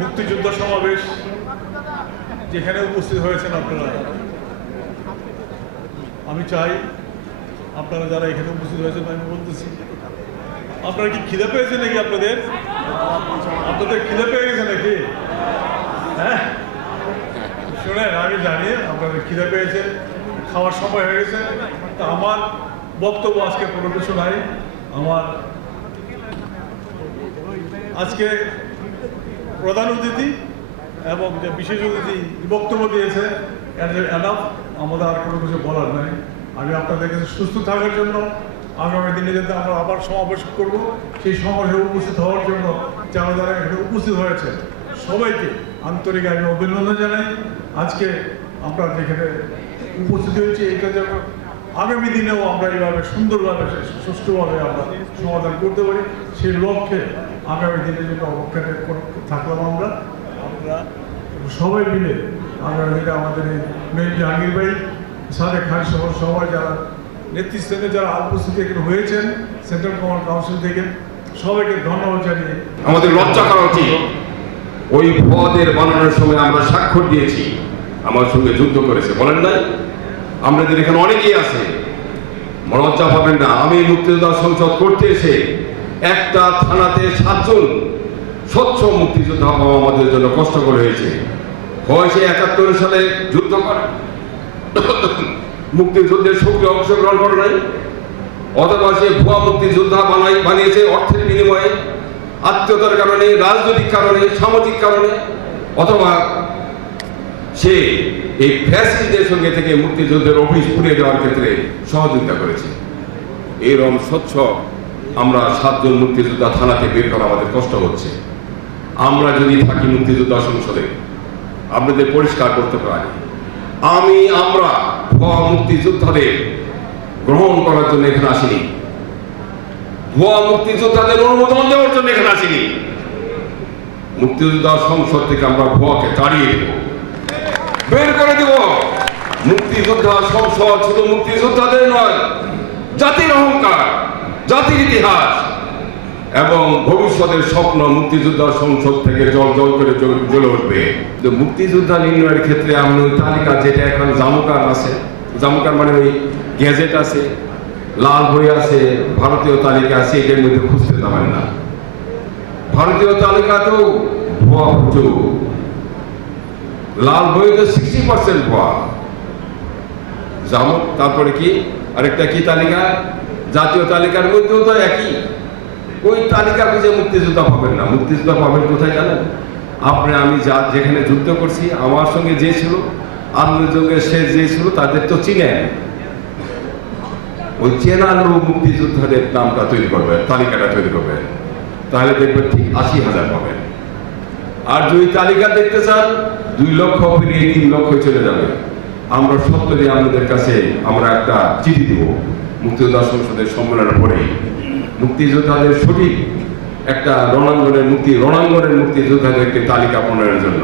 মুক্তিযুদ্ধ সমাবেশ যেখানে উপস্থিত হয়েছেন আপনারা। আমি চাই আপনারা যারা এখানে উপস্থিত হয়েছেন, আমি বলতেছি, আপনারা কি খিদে পেয়েছে নাকি আপনাদের? আপনাদের খিদে পেয়ে গেছে নাকি? হ্যাঁ? শোনেন, আমি জানি আপনাদের খিদে পেয়েছে, খাওয়ার সময় হয়ে গেছে, তা আমার বক্তব্য আজকে কোনো কিছু নাই। আমার আজকে প্রধান অতিথি এবং যে বিশেষ অতিথি বক্তব্য দিয়েছে এনাফ আমাদের আর কোনো কিছু বলার নাই। আমি আপনাদের কাছে সুস্থ থাকার জন্য আগামী দিনে যাতে আমরা আবার সমাবেশ করব, সেই সমাবেশে উপস্থিত হওয়ার জন্য যারা যারা এখানে উপস্থিত হয়েছে, সবাইকে আন্তরিক আমি অভিনন্দন জানাই। আজকে আমরা যেখানে উপস্থিত হয়েছি এটা যেন আগামী দিনেও আমরা এইভাবে সুন্দরভাবে, সুষ্ঠুভাবে আমরা সমাধান করতে পারি। সেই লক্ষ্যে আগামী দিনে যেটা অবক্ষানে থাকলাম আমরা। আমরা সবাই মিলে, আমরা দিনে আমাদের এই মেন জাহাঙ্গীর ভাই, সাদেক খান সহ সবাই যারা নেতৃস্থানে যারা উপস্থিত এখানে হয়েছেন, সেন্ট্রাল কমান্ড কাউন্সিল থেকে, সবাইকে ধন্যবাদ জানিয়ে আমাদের লজ্জা করা উচিত। ওই পদের বানানোর সময় আমরা স্বাক্ষর দিয়েছি। আমার সঙ্গে যুদ্ধ করেছে। বলেন নাই? আমাদের এখানে অনেকেই আছে। লজ্জা পাবেন না, আমি মুক্তিযোদ্ধা সংসদ করতে এসে একটা থানাতে সাতজন স্বচ্ছ মুক্তিযোদ্ধা পাওয়া আমাদের জন্য কষ্টকর হয়েছে। হয় সে একাত্তর সালে যুদ্ধ করে। মুক্তিযুদ্ধের সক্রিয় অংশগ্রহণ করে নাই। অথবা সে ভুয়া মুক্তিযোদ্ধা বানাই, বানিয়েছে অর্থের বিনিময়ে, আত্মীয়তার কারণে, রাজনৈতিক কারণে, সামাজিক কারণে, অথবা সে এই ফ্যাসিস্টদের সঙ্গে থেকে মুক্তিযুদ্ধের অফিস পুড়িয়ে দেওয়ার ক্ষেত্রে সহযোগিতা করেছে। এরকম স্বচ্ছ আমরা সাতজন মুক্তিযোদ্ধা থানাতে বের করা আমাদের কষ্ট হচ্ছে। আমরা যদি থাকি মুক্তিযোদ্ধা সংসদে, আপনাদের পরিষ্কার করতে পারি। আমি, আমরা ভুয়া মুক্তিযোদ্ধাদের গ্রহণ করার জন্য এখানে আসিনি। ভুয়া মুক্তিযোদ্ধাদের অনুমোদন দেওয়ার জন্য এখানে আসিনি। মুক্তিযোদ্ধা সংসদ থেকে আমরা ভুয়াকে তাড়িয়ে দেব। বের করে দেব। মুক্তিযোদ্ধা সংসদ শুধু মুক্তিযোদ্ধাদের নয়, জাতির অহংকার, জাতির ইতিহাস এবং ভবিষ্যতের স্বপ্ন মুক্তিযোদ্ধা সংসদ থেকে জল জল করে জ্বল- উঠবে। মুক্তিযোদ্ধা নির্ণয়ের ক্ষেত্রে আমি ওই তালিকা যেটা এখন জামুকার আছে, জামুকার মানে ওই গ্যাজেট আছে, লাল বই আছে, ভারতীয় তালিকা আছে, এটার মধ্যে খুঁজতে যাবেন না। ভারতীয় তালিকাতেও ভুয়া প্রচুর লাল বইতে সিক্সটি পার্সেন্ট ভুয়া জামুক তারপরে কি? আরেকটা কি তালিকা? জাতীয় তালিকার মধ্যেও তো একই। ওই তালিকা খুঁজে মুক্তিযোদ্ধা পাবেন না। মুক্তিযোদ্ধা পাবেন কোথায় জানেন? আপনি, আমি যা যেখানে যুদ্ধ করছি, আমার সঙ্গে যে ছিল আপনার সঙ্গে সে যে ছিল, তাদের তো চিনেন। ওই চেনা লোক মুক্তিযোদ্ধাদের নামটা তৈরি করবেন তালিকাটা তৈরি করবেন তাহলে দেখবেন ঠিক আশি হাজার পাবেন। আর যদি তালিকা দেখতে চান দুই লক্ষ পেরিয়ে তিন লক্ষ চলে যাবে। আমরা সত্যি আপনাদের কাছে আমরা একটা চিঠি দেব। মুক্তিযোদ্ধা সংসদের সম্মেলনের পরে। মুক্তিযোদ্ধাদের সঠিক একটা রণাঙ্গনের মুক্তি রণাঙ্গনের মুক্তিযোদ্ধাদের একটি তালিকা প্রণয়নের জন্য।